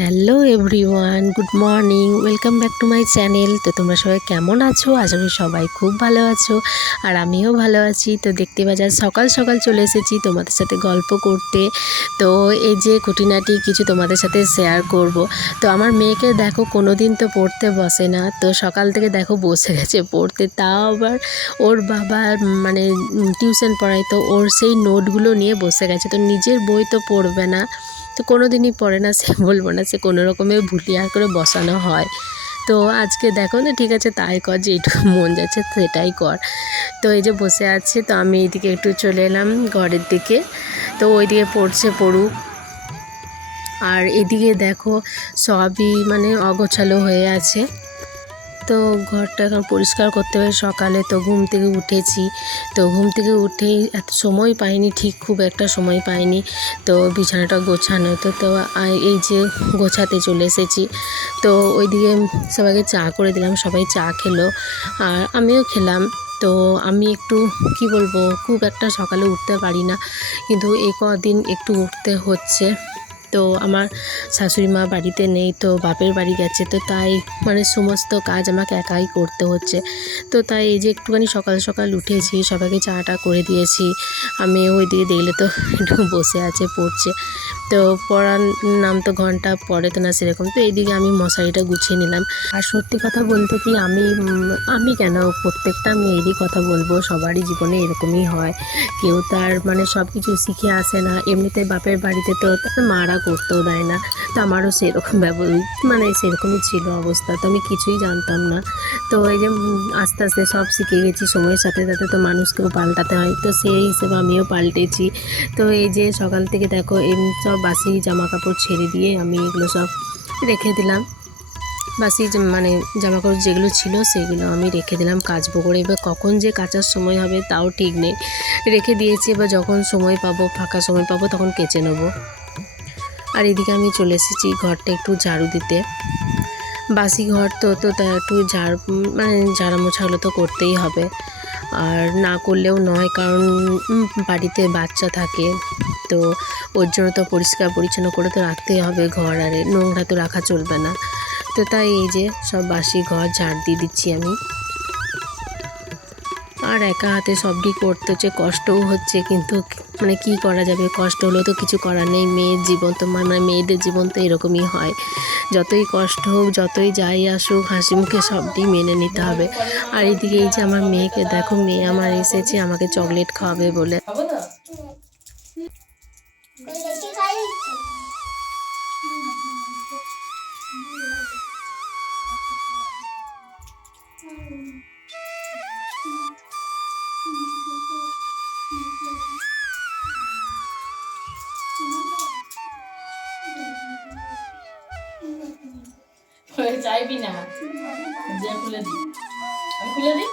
Hello everyone, good morning, welcome back to my channel. তো তোমরা সবাই কেমন আছো? আশা করি সবাই খুব ভালো আছো, আর আমিও ভালো আছি। তো দেখতে বাজার সকাল সকাল চলে এসেছি তোমাদের সাথে গল্প করতে। তো এই যে খুঁটিনাটি কিছু তোমাদের সাথে শেয়ার করব। তো আমার মেয়েকে দেখো কোনো দিন তো পড়তে বসে না, তো সকাল থেকে দেখো বসে গেছে পড়তে। তাও আবার ওর বাবা মানে টিউশন পড়ায়, তো ওর সেই নোটগুলো নিয়ে বসে গেছে। তো নিজের বই তো পড়বে না, তো কোনো দিনই পড়ে না, সে বলবো না, সে কোনো রকমে ভুলিয়ার করে বসানো হয়। তো আজকে দেখো না, ঠিক আছে তাই কর, যেটুকু মন যাচ্ছে সেটাই কর। তো এই যে বসে আছে, তো আমি এইদিকে একটু চলে এলাম ঘরের দিকে। তো ওইদিকে পড়ছে, পড়ুক। আর এদিকে দেখো সবই মানে অগোছালো হয়ে আছে। তো ঘরটা এখন পরিষ্কার করতে হবে সকালে। তো ঘুম থেকে উঠেছি, তো ঘুম থেকে উঠেই এত সময় পাইনি, ঠিক খুব একটা সময় পাইনি। তো বিছানাটা গোছানো তো তো এই যে গোছাতে চলে এসেছি। তো ওইদিকে সবাইকে চা করে দিলাম, সবাই চা খেলো আর আমিও খেলাম। তো আমি একটু কি বলবো, খুব একটা সকালে উঠতে পারি না, কিন্তু এই কদিন একটু উঠতে হচ্ছে। তো আমার শাশুড়ি মা বাড়িতে নেই, তো বাপের বাড়ি গেছে, তো তাই মানে সমস্ত কাজ আমাকে একাই করতে হচ্ছে। তো তাই এই যে একটুখানি সকাল সকাল উঠেছি, সবাইকে চাটা করে দিয়েছি। আমি ওই দিকে দেখলে তো একটু বসে আছে, পড়ছে। তো পড়ার নাম তো ঘন্টা পড়ে তো না সেরকম। তো এইদিকে আমি মশারিটা গুছিয়ে নিলাম। আর সত্যি কথা বলতে কি, আমি কেন, প্রত্যেকটা মেয়েরই কথা বলবো, সবারই জীবনে এরকমই হয়। কেউ তার মানে সব কিছু শিখে আসে না। এমনিতে বাপের বাড়িতে তো তার মারা করতেও দেয় না। তো আমারও সেরকম মানে সেরকমই ছিল অবস্থা। তো আমি কিছুই জানতাম না। তো এই যে আস্তে আস্তে সব শিখে গেছি, সময়ের সাথে সাথে তো মানুষকেও পাল্টাতে হয়, তো সেই হিসেবে আমিও পাল্টেছি। তো এই যে সকাল থেকে দেখো সব বাসি জামা কাপড় ছেড়ে দিয়ে আমি এগুলো সব রেখে দিলাম। বাসি মানে জামাকাপড় যেগুলো ছিল সেগুলো আমি রেখে দিলাম কাচবো করে। এবার কখন যে কাচার সময় হবে তাও ঠিক নেই, রেখে দিয়েছি। এবার যখন সময় পাবো, ফাঁকা সময় পাবো, তখন কেচে নেবো। আর এদিকে আমি চলে এসেছি ঘরটা একটু ঝাড়ু দিতে। বাসি ঘর তো তো তা একটু মানে ঝাড়া মোছাগুলো তো করতেই হবে, আর না করলেও নয়, কারণ বাড়িতে বাচ্চা থাকে। তো ওর জন্য তো পরিষ্কার পরিচ্ছন্ন করে তো রাখতেই হবে ঘর, আর নোংরা তো রাখা চলবে না। তো তাই এই যে সব বাসি ঘর ঝাড় দিয়ে দিচ্ছি আমি। আর একা হাতে সবটি করতে হচ্ছে, কষ্টও হচ্ছে, কিন্তু মানে কি করা যাবে, কষ্ট হলেও তো কিছু করার নেই। মেয়ের জীবন তো মানে মেয়েদের জীবন তো এরকমই হয়, যতই কষ্ট হোক, যতই যাই আসুক, হাসি মুখে সবটি মেনে নিতে হবে। আর এদিকে এই যে আমার মেয়েকে দেখো, মেয়ে আমার এসেছে আমাকে চকলেট খাওয়াবে বলে। চাইবি না যে খুলে দিই, আমি খুলে দিই।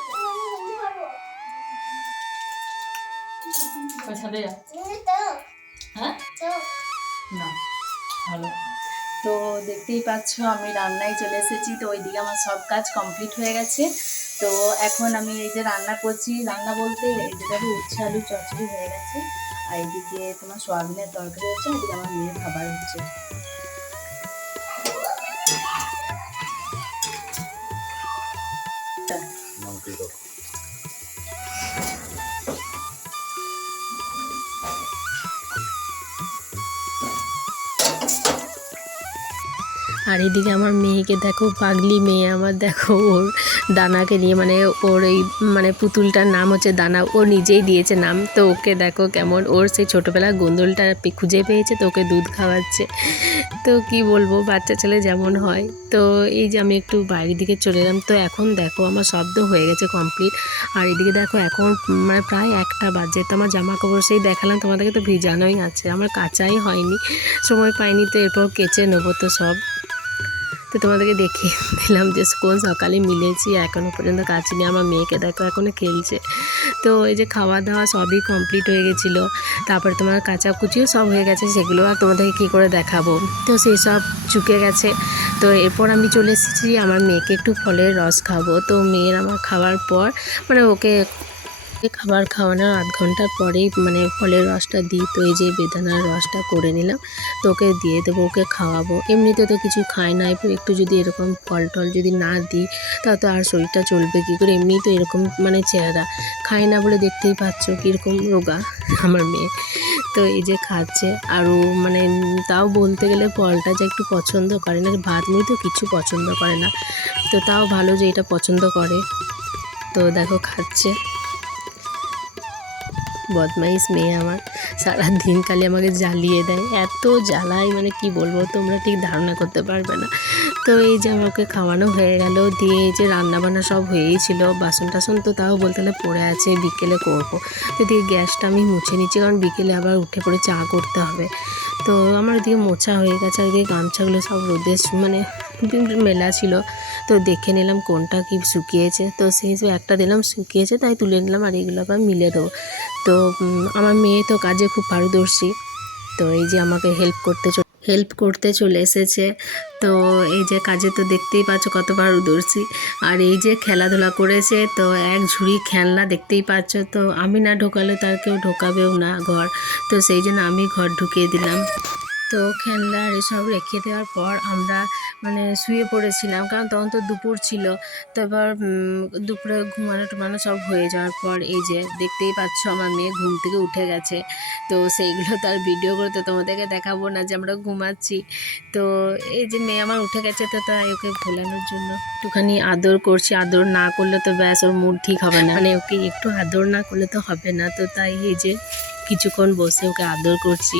ছাদে যা, হ্যাঁ না ভালো। তো দেখতেই পাচ্ছ আমি রান্নায় চলে এসেছি। তো ওইদিকে আমার সব কাজ কমপ্লিট হয়ে গেছে। তো এখন আমি এই যে রান্না করছি, রান্না বলতে এই যে দেখো উচ্ছে আলু চচ্চড়ি হয়ে গেছে, আর এইদিকে তোমার সোয়াবিনের তরকারি হচ্ছে, এদিকে আমার মেয়ের খাবার হচ্ছে। আর এদিকে আমার মেয়েকে দেখো, পাগলি মেয়ে আমার, দেখো ওর দানাকে নিয়ে, মানে ওর এই মানে পুতুলটার নাম হচ্ছে দানা, ও নিজেই দিয়েছে নাম। তো ওকে দেখো কেমন, ওর সেই ছোটোবেলার গোন্দলটা খুঁজে পেয়েছে, তো ওকে দুধ খাওয়াচ্ছে। তো কি বলবো, বাচ্চা ছেলে যেমন হয়। তো এই যে আমি একটু বাইরের দিকে চলে এলাম। তো এখন দেখো আমার শব্দ হয়ে গেছে কমপ্লিট। আর এদিকে দেখো এখন মানে প্রায় 1টা বাজে। তো আমার জামা কাপড় সেই দেখালাম তোমাদেরকে, তো ভিজানোই আছে, আমার কাচাই হয়নি, সময় পাইনি। তো এরপর কেচে নেবো তো সব। তো তোমাদেরকে দেখিয়ে দিলাম যে কোন সকালে মিলেছি, এখনও পর্যন্ত কাচিনি। আমার মেয়েকে দেখো এখনও খেলছে। তো এই যে খাওয়া দাওয়া সবই কমপ্লিট হয়ে গেছিলো, তারপরে তোমার কাচাকুচিও সব হয়ে গেছে, সেগুলো আর তোমাদেরকে কী করে দেখাবো। তো সেই সব চুকে গেছে। তো এরপর আমি চলে এসেছি আমার মেয়েকে একটু ফলের রস খাবো। তো মেয়ের আমার খাওয়ার পর মানে ওকে খাবার খাওয়ানোর আধ ঘন্টা পরেই মানে ফলের রসটা দিই, তো এই যে বেদানার রসটা করে নিলাম, তো ওকে দিয়ে দেবো, ওকে খাওয়াবো। এমনিতে তো কিছু খায় না, একটু যদি এরকম ফল টল যদি না দিই তা তো আর শরীরটা চলবে কী করে। এমনিই তো এরকম মানে চেহারা, খায় না বলে দেখতেই পাচ্ছ কীরকম রোগা আমার মেয়ে। তো এই যে খাচ্ছে, আরও মানে তাও বলতে গেলে ফলটা যে একটু পছন্দ করে না, ভাত মুড়ি তো কিছু পছন্দ করে না, তো তাও ভালো যে এটা পছন্দ করে। তো দেখো খাচ্ছে, বদমাইশ মেয়ে আমার, সারাদিন খালি আমাকে জ্বালিয়ে দেয়, এত জ্বালায় মানে কি বলবো, তোমরা ঠিক ধারণা করতে পারবে না। তো এই যে আমাকে খাওয়ানো হয়ে গেল, দিয়ে এই যে রান্নাবান্না সব হয়েই ছিল, বাসন টাসন তো তাও বলতে গেলে পড়ে আছে, বিকেলে করবো। তো দিয়ে গ্যাসটা আমি মুছে নিচ্ছি, কারণ বিকেলে আবার উঠে পড়ে চা করতে হবে। তো আমার ওদিকে মোছা হয়ে গেছে, আর এদিকে গামছাগুলো সব রোদে মানে মেলা ছিল, তো দেখে নিলাম কোনটা কি শুকিয়েছে, তো সেই হিসেবে একটা দিলাম শুকিয়েছে তাই তুলে নিলাম, আর এইগুলো আবার মিলে দেবো। তো আমার মেয়ে তো কাজে খুব পারদর্শী, তো এই যে আমাকে হেল্প করতে চলে এসেছে। তো এই যে কাজে তো দেখতেই পাচ্ছ কত পারদর্শী, আর এই যে খেলাধুলা করেছে, তো এক ঝুড়ি খেলনা দেখতেই পাচ্ছ, তো আমি না ঢোকালে তার কেউ ঢোকাবেও না ঘর, তো সেই জন্য আমি ঘর ঢুকিয়ে দিলাম। তো খেলনা আর এসব রেখে দেওয়ার পর আমরা মানে শুয়ে পড়েছিলাম, কারণ তখন তো দুপুর ছিল। তো এবার দুপুরে ঘুমানো সব হয়ে যাওয়ার পর এই যে দেখতেই পাচ্ছ আমার মেয়ে ঘুম থেকে উঠে গেছে, তো সেইগুলো তো আর ভিডিও করে তো তোমাদেরকে দেখাবো না যে আমরা ঘুমাচ্ছি। তো এই যে মেয়ে আমার উঠে গেছে, তো তাই ওকে ভোলানোর জন্য একটুখানি আদর করছি, আদর না করলে তো ব্যাস ওর মুড ঠিক হবে না, মানে ওকে একটু আদর না করলে তো হবে না। তো তাই এই যে কিছুক্ষণ বসে ওকে আদর করছি,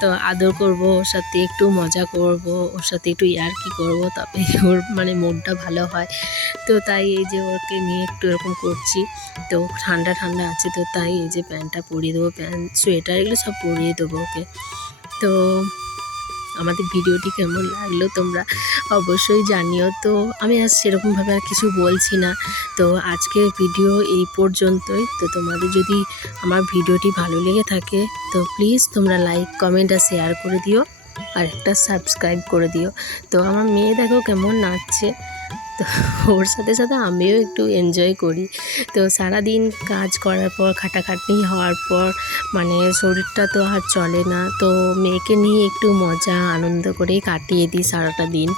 তো আদর করব, ওর সাথে একটু মজা করব, ওর সাথে একটু ইয়ার্কি করব, তবে ওর মানে মুডটা ভালো হয়। তো তাই এই যে ওকে নিয়ে একটু এরকম করছি। তো ঠান্ডা আছে, তো তাই এই যে প্যান্টটা পরিয়ে দেবো, প্যান্ট সোয়েটার এগুলো সব পরিয়ে দেবো ওকে। তো আমাদের ভিডিওটি কেমন লাগলো তোমরা অবশ্যই জানিও। তো আমি আজ সেরকমভাবে আর কিছু বলছি না, তো আজকের ভিডিও এই পর্যন্তই। তো তোমাদের যদি আমার ভিডিওটি ভালো লেগে থাকে তো প্লিজ তোমরা লাইক, কমেন্ট আর শেয়ার করে দিও, আর একটা সাবস্ক্রাইব করে দিও। তো আমার মেয়ে দেখো কেমন নাচছে, তো ওর সাথে সাথে আমিও একটু এনজয় করি। তো সারাদিন কাজ করার পর, খাটাখাটনি হওয়ার পর মানে শরীরটা তো আর চলে না, তো মেয়েকে নিয়ে একটু মজা আনন্দ করেই কাটিয়ে দিই সারাটা দিন।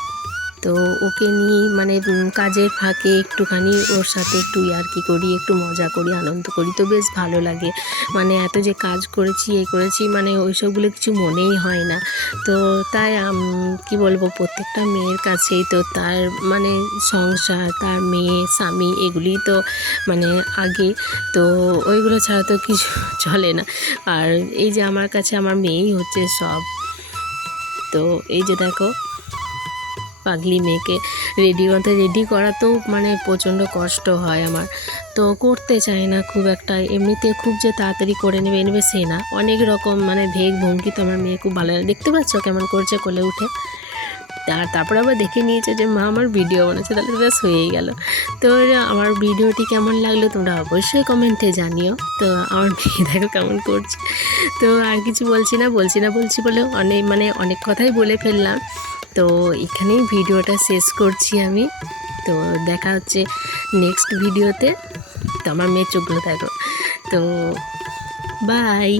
তো ওকে নিয়ে মানে কাজের ফাঁকে একটুখানি ওর সাথে একটু ইয়ার্কি করি, একটু মজা করি, আনন্দ করি, তো বেশ ভালো লাগে। মানে এত যে কাজ করেছি মানে ওইসবগুলো কিছু মনেই হয় না। তো তাই কি বলবো, প্রত্যেকটা মেয়ের কাছেই তো তার মানে সংসার, তার মেয়ে, স্বামী এগুলি তো মানে আগে, তো ওইগুলো ছাড়া তো কিছু চলে না। আর এই যে আমার কাছে আমার মেয়েই হচ্ছে সব। তো এই যে দেখো পাগলি মেয়েকে রেডি করা তো মানে প্রচণ্ড কষ্ট হয় আমার, তো করতে চাই না খুব একটা, এমনিতে খুব যে তাড়াতাড়ি করে নেবে সে না, অনেক রকম মানে ভেগ ভঙ্গি তো আমার মেয়ে খুব ভালো লাগে, দেখতে পাচ্ছ কেমন করছে কোলে উঠে। আর তারপরে আবার দেখে নিয়েছে যে মা আমার ভিডিও বানাচ্ছে, তাহলে তো ব্যাস হয়েই গেল। তো আমার ভিডিওটি কেমন লাগলো তোমরা অবশ্যই কমেন্টে জানিও। তো আমার মেয়ে দেখো কেমন করছে। তো আর কিছু বলছি বলে অনেক কথাই বলে ফেললাম। তো এখানেই ভিডিওটা শেষ করছি আমি। তো দেখা হচ্ছে নেক্সট ভিডিওতে। তো আমার মেয়ের চোখগুলো দেখো। তো বাই।